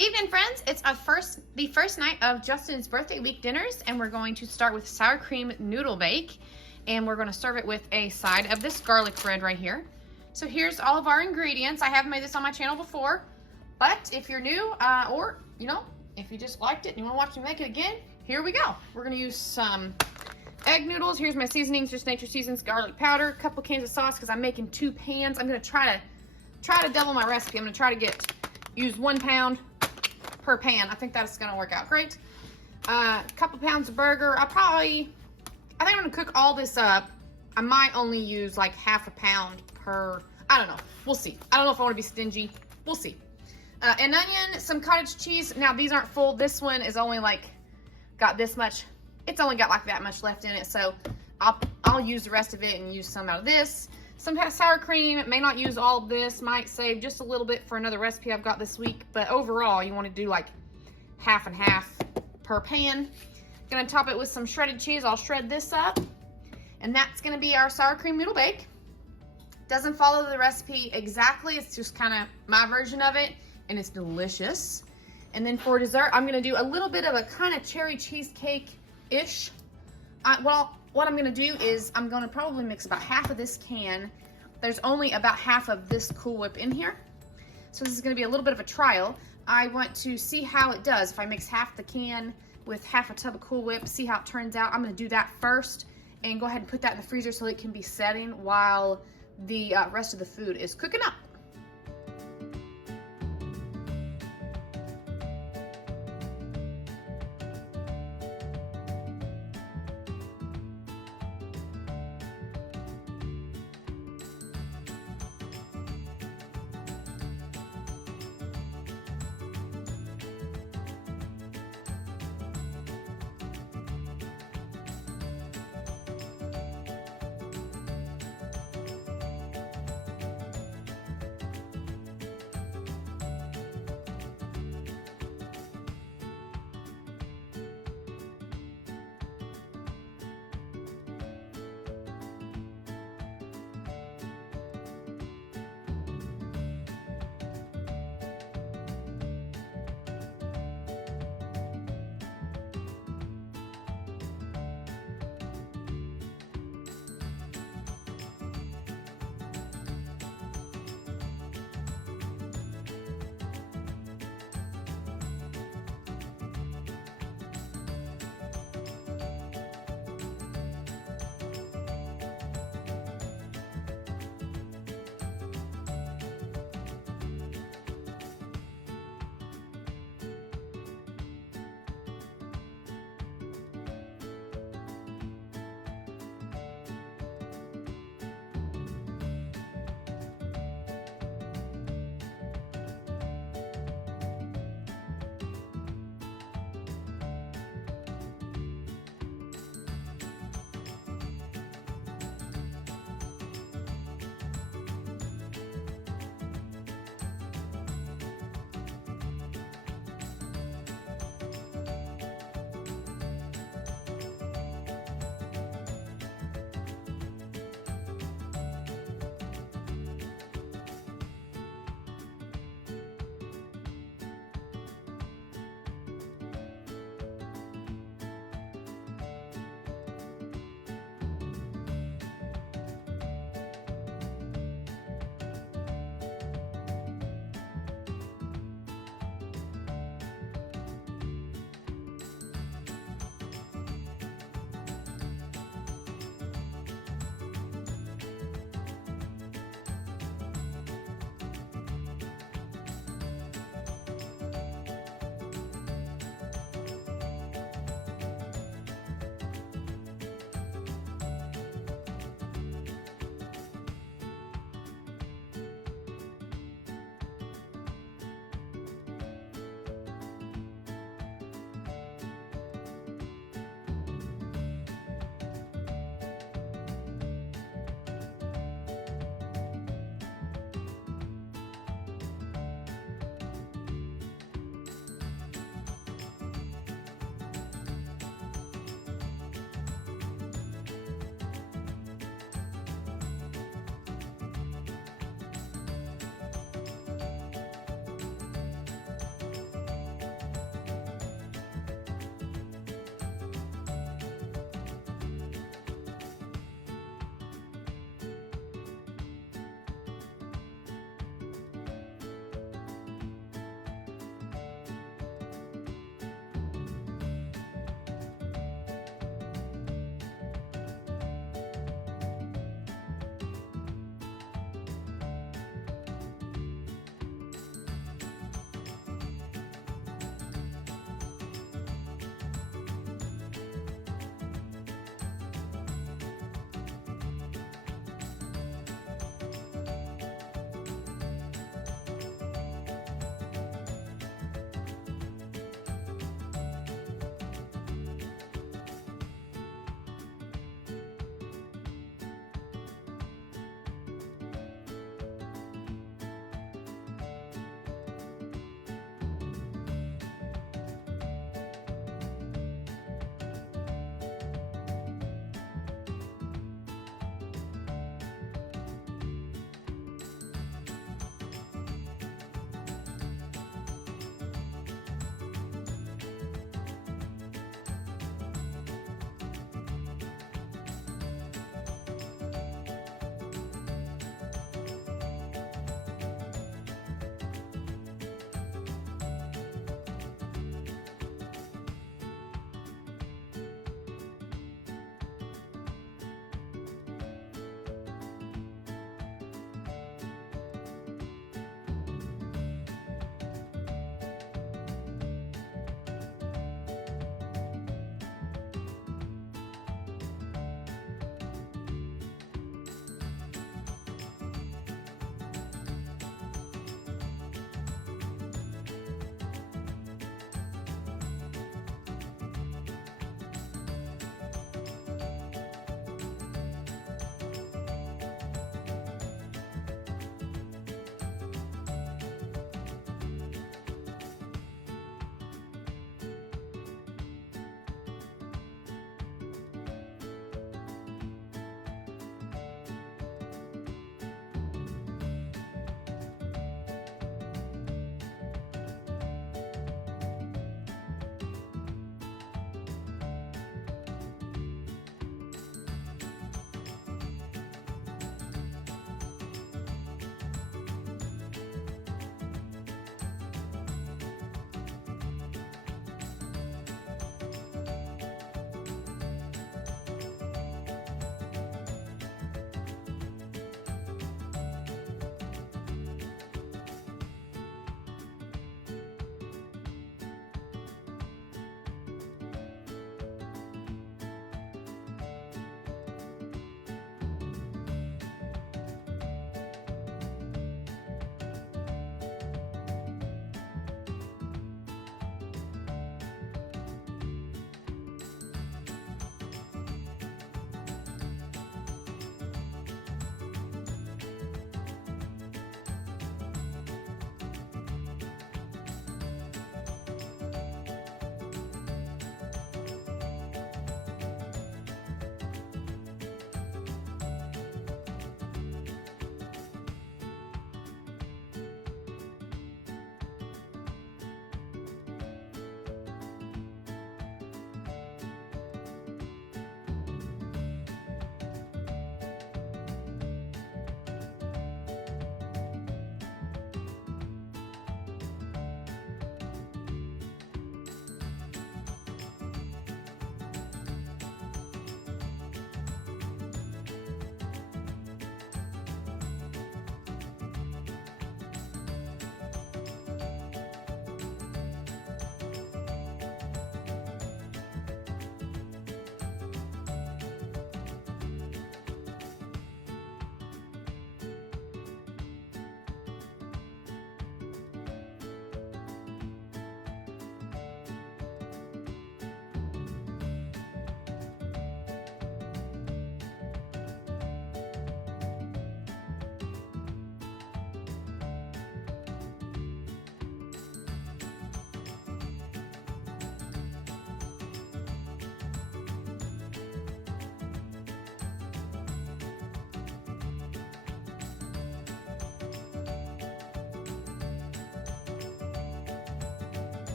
Evening, friends. It's the first night of Justin's birthday week dinners, and we're going to start with sour cream noodle bake, and we're going to serve it with a side of this garlic bread right here. So here's all of our ingredients. I have made this on my channel before, but if you're new, or if you just liked it and you want to watch me make it again, here we go. We're going to use some egg noodles. Here's my seasonings, just Nature Seasons garlic powder, a couple cans of sauce because I'm making 2 pans. I'm going to try to double my recipe. I'm going to try to use 1 pound per pan. I think that's gonna work out great. A couple pounds of burger. I think I'm gonna cook all this up. I might only use like half a pound per, I don't know. We'll see. I don't know if I wanna be stingy. We'll see. An onion, some cottage cheese. Now these aren't full. This one is only got this much. It's only got like that much left in it. So I'll use the rest of it and use some out of this. Some sour cream. May not use all of this, might save just a little bit for another recipe I've got this week, but overall you want to do like half and half per pan. Gonna top it with some shredded cheese. I'll shred this up, and that's gonna be our sour cream noodle bake. Doesn't follow the recipe exactly, it's just kind of my version of it, and it's delicious. And then for dessert, I'm gonna do a little bit of a kind of cherry cheesecake-ish. What I'm gonna do is I'm gonna probably mix about half of this can. There's only about half of this Cool Whip in here. So this is gonna be a little bit of a trial. I want to see how it does. If I mix half the can with half a tub of Cool Whip, see how it turns out. I'm gonna do that first and go ahead and put that in the freezer so it can be setting while the rest of the food is cooking up.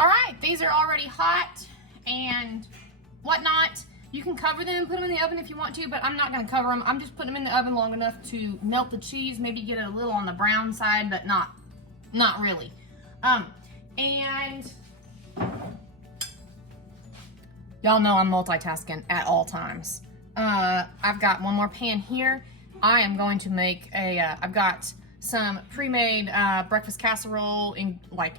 All right, these are already hot and whatnot. You can cover them and put them in the oven if you want to, but I'm not gonna cover them. I'm just putting them in the oven long enough to melt the cheese, maybe get it a little on the brown side, but not really. And y'all know I'm multitasking at all times. I've got one more pan here. I am going to make I've got some pre-made breakfast casserole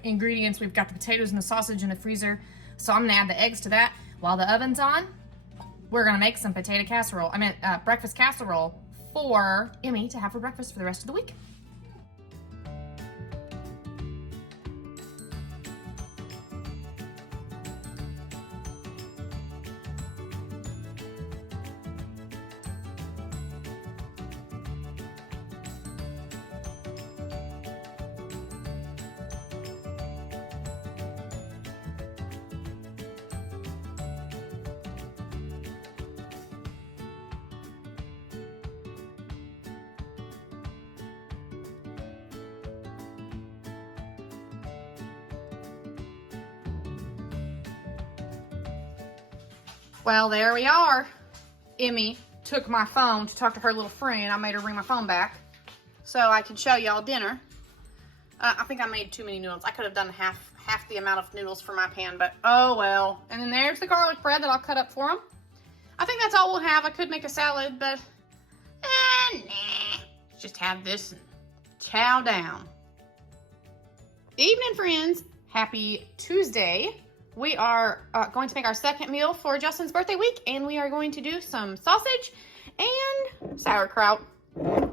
ingredients. We've got the potatoes and the sausage in the freezer. So I'm gonna add the eggs to that. While the oven's on, we're gonna make some breakfast casserole for Emmy to have for breakfast for the rest of the week. Well, there we are. Emmy took my phone to talk to her little friend. I made her bring my phone back so I can show y'all dinner. I think I made too many noodles. I could have done half the amount of noodles for my pan, but oh well. And then there's the garlic bread that I'll cut up for them. I think that's all we'll have. I could make a salad, but nah. Just have this and chow down. Evening, friends. Happy Tuesday. We are going to make our second meal for Justin's birthday week, and we are going to do some sausage and sauerkraut.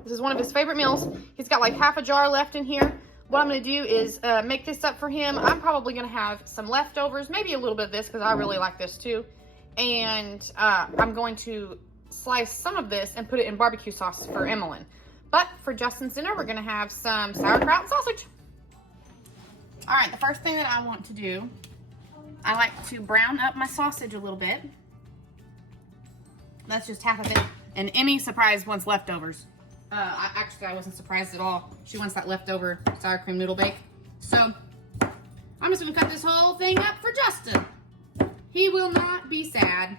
This is one of his favorite meals. He's got like half a jar left in here. What I'm going to do is make this up for him. I'm probably going to have some leftovers, maybe a little bit of this because I really like this too. And I'm going to slice some of this and put it in barbecue sauce for Emmeline. But for Justin's dinner, we're going to have some sauerkraut and sausage. All right, the first thing that I want to do, I like to brown up my sausage a little bit. That's just half of it. And Emmy, surprised, wants leftovers. I wasn't surprised at all. She wants that leftover sour cream noodle bake. So I'm just gonna cut this whole thing up for Justin. He will not be sad.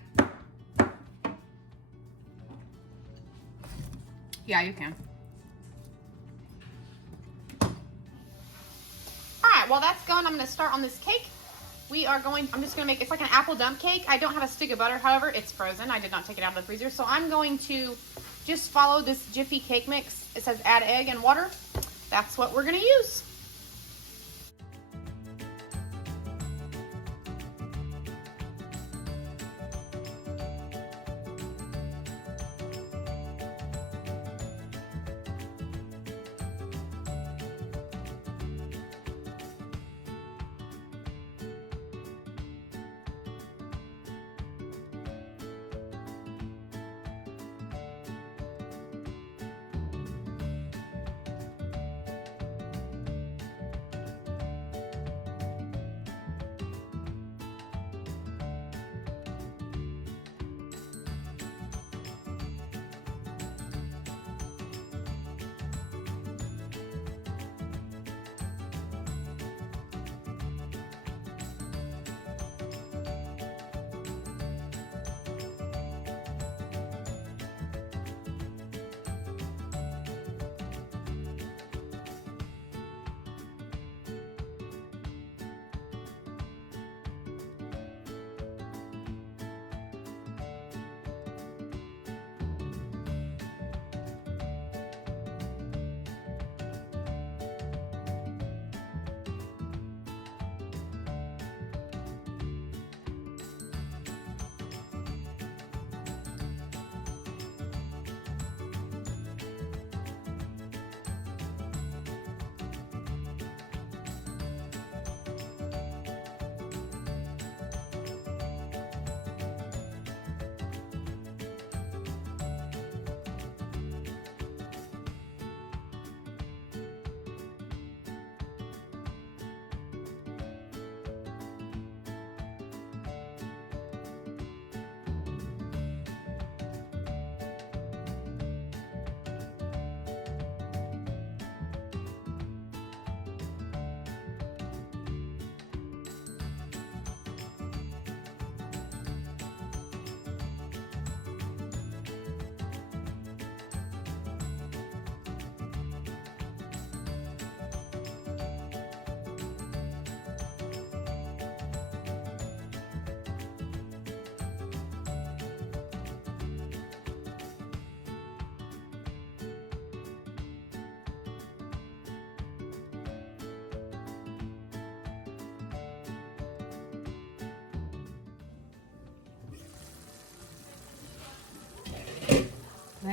Yeah, you can. All right, while that's going, I'm gonna start on this cake. I'm just gonna make, it's like an apple dump cake. I don't have a stick of butter, however, it's frozen. I did not take it out of the freezer. So I'm going to just follow this Jiffy cake mix. It says add egg and water. That's what we're gonna use.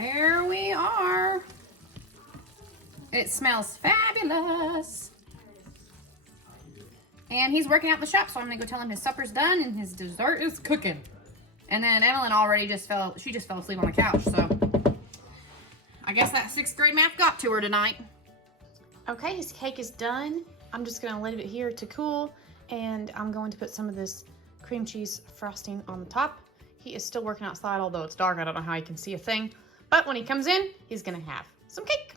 there we are. It smells fabulous. And he's working out in the shop, so I'm gonna go tell him his supper's done and his dessert is cooking. And then Evelyn already just fell asleep on the couch, so I guess that 6th grade math got to her tonight. Okay, his cake is done. I'm just gonna leave it here to cool, and I'm going to put some of this cream cheese frosting on the top. He is still working outside, although it's dark. I don't know how he can see a thing. But when he comes in, he's gonna have some cake.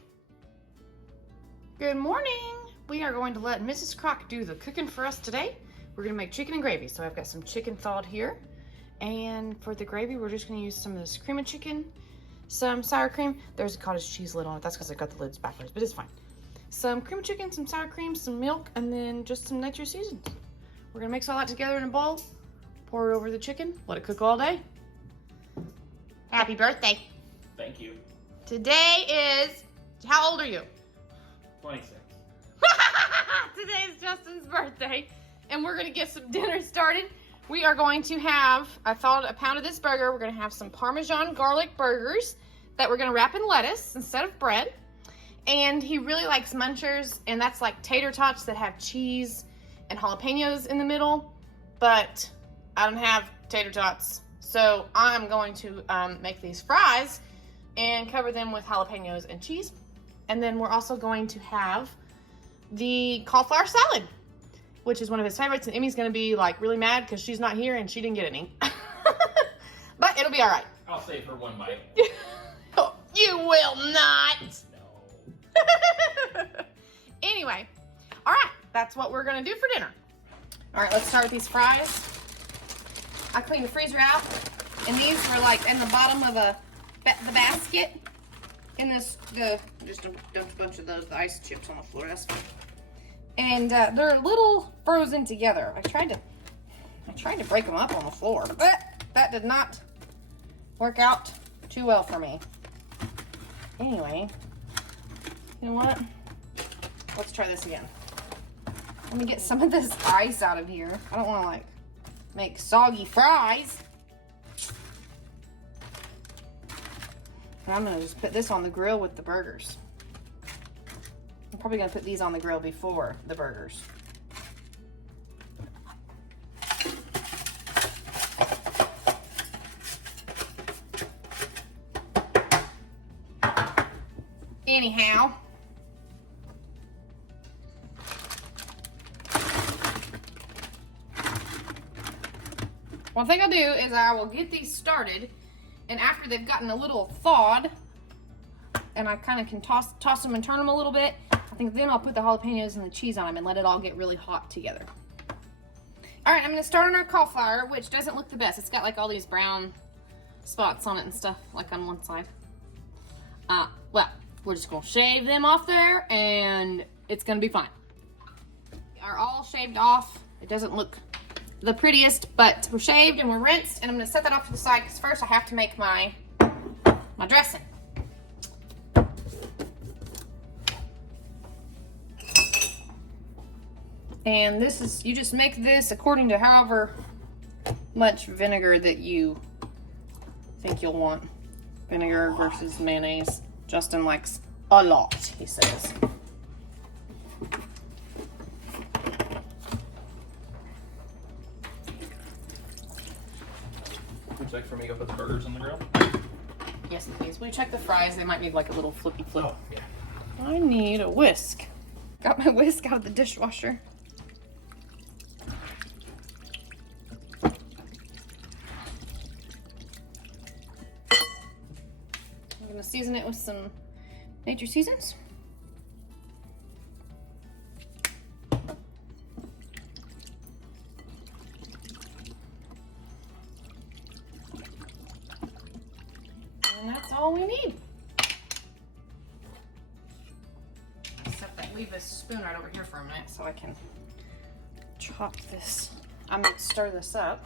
Good morning. We are going to let Mrs. Crock do the cooking for us today. We're gonna make chicken and gravy. So I've got some chicken thawed here. And for the gravy, we're just gonna use some of this cream of chicken, some sour cream. There's a cottage cheese lid on it. That's because I got the lids backwards, but it's fine. Some cream of chicken, some sour cream, some milk, and then just some nature seasons. We're gonna mix all that together in a bowl, pour it over the chicken, let it cook all day. Happy birthday. Thank you. Today is, how old are you? 26. Today is Justin's birthday, and we're gonna get some dinner started. We are going to have, I thawed a pound of this burger. We're gonna have some Parmesan garlic burgers that we're gonna wrap in lettuce instead of bread. And he really likes Munchers, and that's like tater tots that have cheese and jalapenos in the middle, but I don't have tater tots. So I'm going to make these fries and cover them with jalapenos and cheese. And then we're also going to have the cauliflower salad, which is one of his favorites. And Emmy's gonna be like really mad because she's not here and she didn't get any. But it'll be all right. I'll save her one bite. You will not. No. Anyway, all right, that's what we're gonna do for dinner. All right, let's start with these fries. I cleaned the freezer out, and these were like in the bottom of the basket. In this, just a bunch of those, the ice chips on the floor, that's fine. And they're a little frozen together. I tried to break them up on the floor, but that did not work out too well for me. Anyway, you know what? Let's try this again. Let me get some of this ice out of here. I don't want to like make soggy fries. And I'm gonna just put this on the grill with the burgers. I'm probably gonna put these on the grill before the burgers. Anyhow, one thing I'll do is I will get these started, and after they've gotten a little thawed, and I kind of can toss them and turn them a little bit, I think then I'll put the jalapenos and the cheese on them and let it all get really hot together. All right, I'm gonna start on our cauliflower, which doesn't look the best. It's got like all these brown spots on it and stuff, like on one side. Well, we're just gonna shave them off there and it's gonna be fine. They are all shaved off. It doesn't look the prettiest, but we're shaved and we're rinsed, and I'm gonna set that off to the side because first I have to make my dressing. And this is, you just make this according to however much vinegar that you think you'll want. Vinegar versus mayonnaise. Justin likes a lot, he says. Would you like for me to go put the burgers on the grill? Yes, please. Will you check the fries? They might need like a little flippy flip. Oh, yeah. I need a whisk. Got my whisk out of the dishwasher. I'm gonna season it with some nature seasons. And that's all we need. Except that leave this spoon right over here for a minute so I can chop this. I'm gonna stir this up.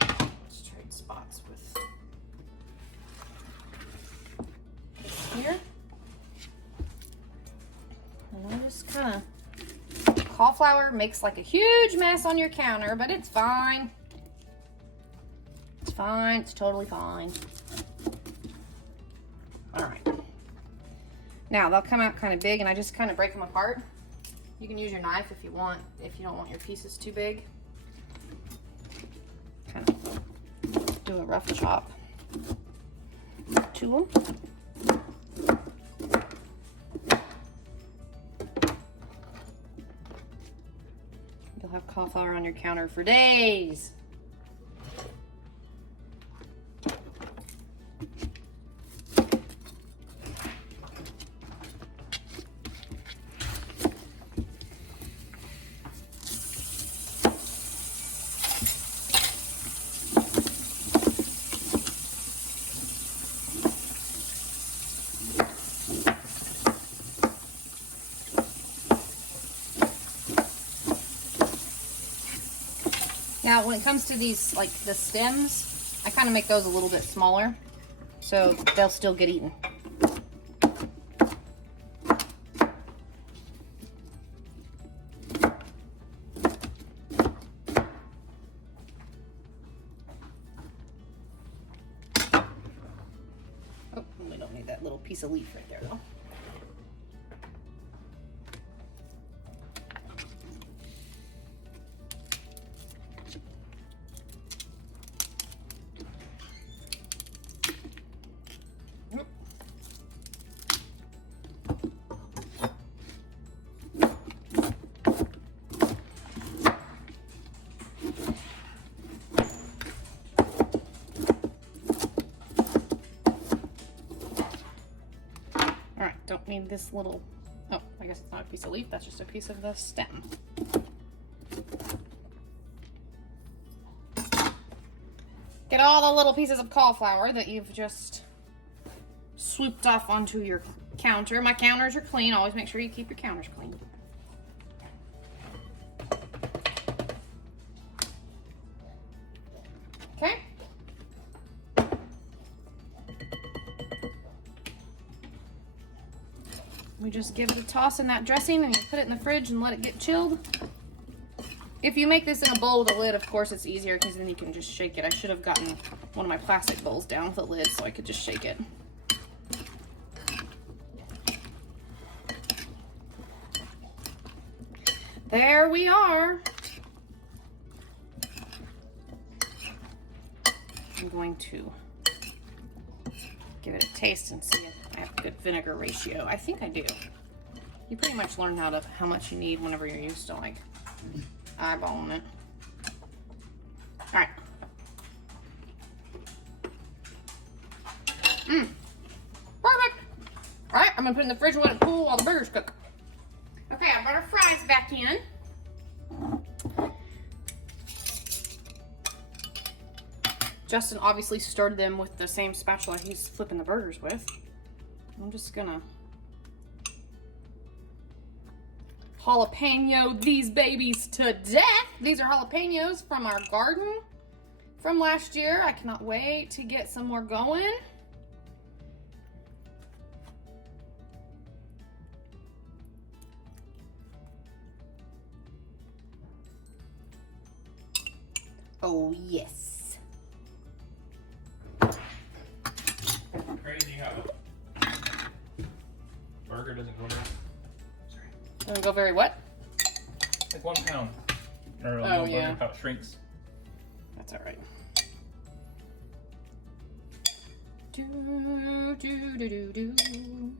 Let's trade spots with this here. And I just kind of, cauliflower makes like a huge mess on your counter, but it's fine. It's fine, it's totally fine. Now, they'll come out kind of big, and I just kind of break them apart. You can use your knife if you want, if you don't want your pieces too big. Kind of do a rough chop to them. You'll have cauliflower on your counter for days. Now, when it comes to these, like the stems, I kind of make those a little bit smaller, so they'll still get eaten. Oh, we don't need that little piece of leaf right there, though. Don't need this little, oh, I guess it's not a piece of leaf, that's just a piece of the stem. Get all the little pieces of cauliflower that you've just swooped off onto your counter. My counters are clean. Always make sure you keep your counters clean. Okay. We just give it a toss in that dressing and you put it in the fridge and let it get chilled. If you make this in a bowl with a lid, of course, it's easier because then you can just shake it. I should have gotten one of my plastic bowls down with a lid so I could just shake it. There we are. I'm going to give it a taste and see if I have a good vinegar ratio. I think I do. You pretty much learn how much you need whenever you're used to like eyeballing it. All right. Perfect. All right, I'm gonna put it in the fridge and let it cool while the burgers cook. Okay, I brought our fries back in. Justin obviously stirred them with the same spatula he's flipping the burgers with. I'm just gonna jalapeno these babies to death. These are jalapenos from our garden from last year. I cannot wait to get some more going. Oh, yes. Crazy how burger doesn't go down. Sorry. Doesn't go very what? Like 1 pound. Or a Oh, little yeah. burger, how it shrinks. That's all right. Do, do, do, do, do.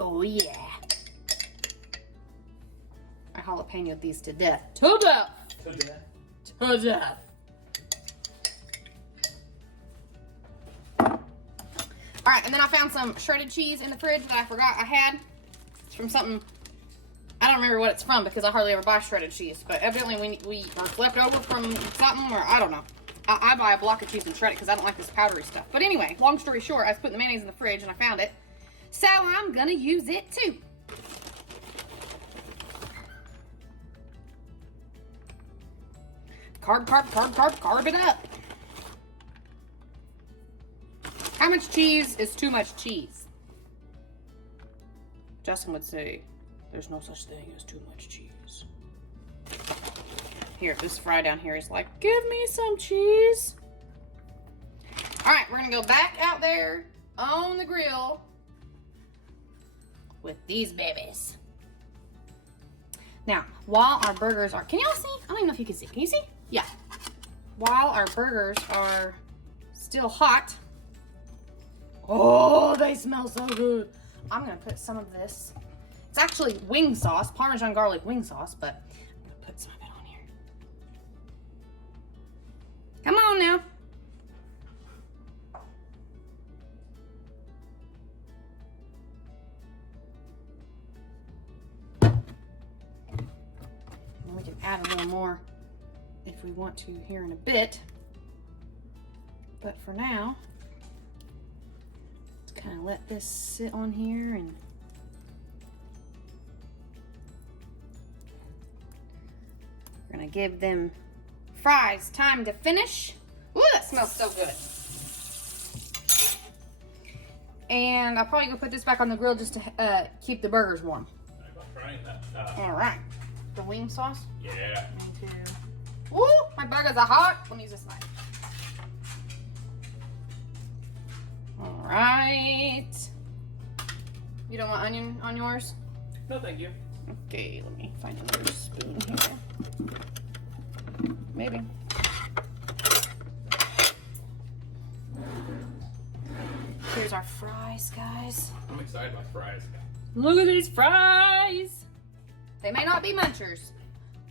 Oh, yeah. I jalapeno these to death. To death! To death. To death. All right, and then I found some shredded cheese in the fridge that I forgot I had. It's from something, I don't remember what it's from because I hardly ever buy shredded cheese, but evidently we are left over from something, or I don't know. I buy a block of cheese and shred it because I don't like this powdery stuff. But anyway, long story short, I was putting the mayonnaise in the fridge and I found it. So I'm gonna use it too. Carb it up. How much cheese is too much cheese? Justin would say, there's no such thing as too much cheese. Here, this fry down here is like, give me some cheese. All right, we're gonna go back out there on the grill with these babies. Now, while our burgers are, can y'all see? I don't even know if you can see. Can you see? Yeah. While our burgers are still hot, oh, they smell so good. I'm gonna put some of this. It's actually wing sauce, Parmesan garlic wing sauce, but I'm gonna put some of it on here. Come on now. We can add a little more if we want to here in a bit. But for now, let's kind of let this sit on here and we're gonna give them fries time to finish. Ooh, that smells so good. And I'll probably go put this back on the grill just to keep the burgers warm. I'm not trying that. All right. The wing sauce? Yeah. Me too. Ooh, my burgers are hot. Let me use this knife. All right. You don't want onion on yours? No, thank you. Okay, let me find another spoon here. Maybe. Here's our fries, guys. I'm excited by fries. Look at these fries. They may not be Munchers,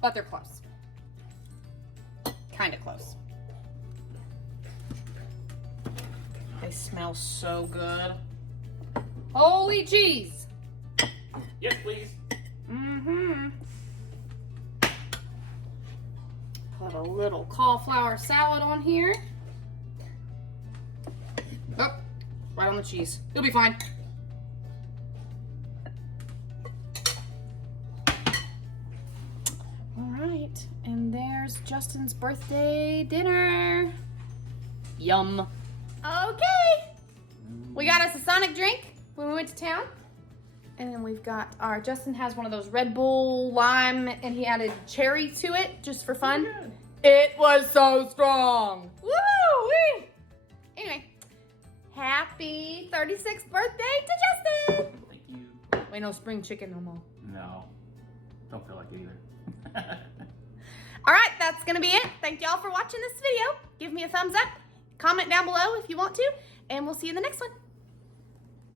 but they're close. Kind of close. They smell so good. Holy cheese. Yes, please. Mm-hmm. Put a little cauliflower salad on here. Oh, right on the cheese. You'll be fine. All right, and there's Justin's birthday dinner. Yum. Okay. We got us a Sonic drink when we went to town. And then we've got our, Justin has one of those Red Bull lime and he added cherry to it just for fun. It was so strong. Woo-wee. Anyway, happy 36th birthday to Justin. Thank you. Wait, no spring chicken no more. No. Don't feel like it either. All right, that's gonna be it. Thank y'all for watching this video. Give me a thumbs up, comment down below if you want to, and we'll see you in the next one.